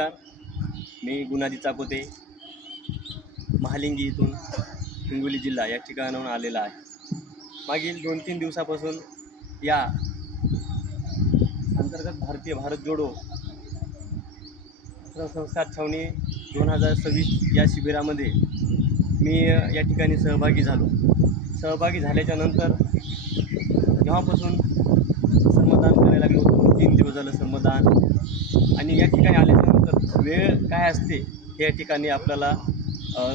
नमस्कार, मी गुणाजी चाकोते महालिंगी इथून हिंगोली जिल्हा या ठिकाणाहून आलेला आहे। मागील 2-3 दिवसापासून या अंतर्गत भारत जोडो संस्कार छावणी 2026 या शिबिरामध्ये मी या ठिकाणी सहभागी झालो। सहभागी झाल्याच्या नंतर जेव्हापासून श्रमदान करायला लागलो, 2-3 दिवस झालं श्रमदान, आणि या ठिकाणी आल्याच्यानंतर वेळ काय असते हे या ठिकाणी आपल्याला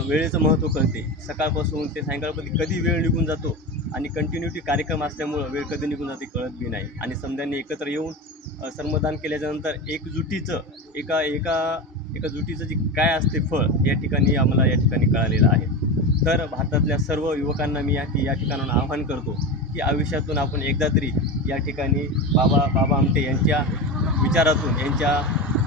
वेळेचं महत्त्व कळते। सकाळपासून ते सायंकाळपर्यंत कधी वेळ निघून जातो आणि कंटिन्युटी कार्यक्रम असल्यामुळं वेळ कधी निघून जाते कळत बी नाही। आणि समध्यांनी एकत्र येऊन श्रमदान केल्याच्यानंतर एकजुटीचं एका जुटीचं जे काय असते फळ या ठिकाणी आम्हाला या ठिकाणी कळालेलं आहे। तर भारतातल्या सर्व युवकांना मी या ठिकाणाहून आवाहन करतो की आयुष्यातून आपण एकदा तरी या ठिकाणी बाबा आमटे यांच्या विचारातून, यांच्या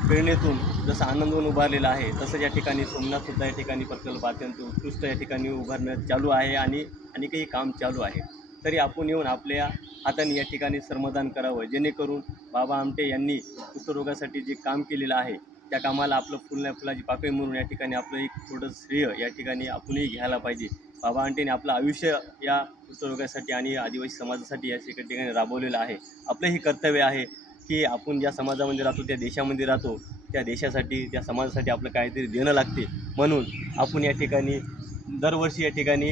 प्रेरणेतून जसं आनंदवन उभारलेला आहे तसं या ठिकाणी सोमनाथसुद्धा या ठिकाणी प्रकल्प अत्यंत उत्कृष्ट या ठिकाणी उभारण्यात चालू आहे आणि काही काम चालू आहे। तरी आपण येऊन आपल्या हाताने या ठिकाणी श्रमदान करावं, जेणेकरून बाबा आमटे यांनी कुष्ठरोगासाठी जे काम केलेलं आहे त्या कामाला आपलं फुलाची पाकळी म्हणून या ठिकाणी आपलं एक थोडं श्रेय या ठिकाणी आपणही घ्यायला पाहिजे। बाबा आमटेने आपलं आयुष्य या कुष्ठरोगासाठी आणि आदिवासी समाजासाठी या ठिकाणी राबवलेलं आहे। आपलं हे कर्तव्य आहे की आपण ज्या समाजामध्ये राहतो, त्या देशामध्ये राहतो, त्या देशासाठी, त्या समाजासाठी आपलं काहीतरी देणं लागते। म्हणून आपण या ठिकाणी दरवर्षी या ठिकाणी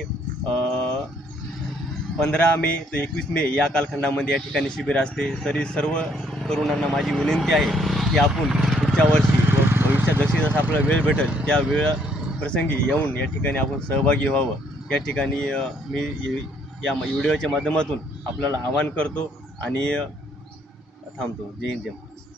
15 मे ते 21 मे या कालखंडामध्ये या ठिकाणी शिबिर असते। तरी सर्व तरुणांना माझी विनंती आहे की आपण पुढच्या वर्षी व भविष्यात जसं आपल्याला वेळ भेटेल त्या वेळ प्रसंगी येऊन या ठिकाणी आपण सहभागी व्हावं, या ठिकाणी मी या व्हिडिओच्या माध्यमातून आपल्याला आवाहन करतो आणि थांबतो। जय हिंद, जय महाराष्ट्र।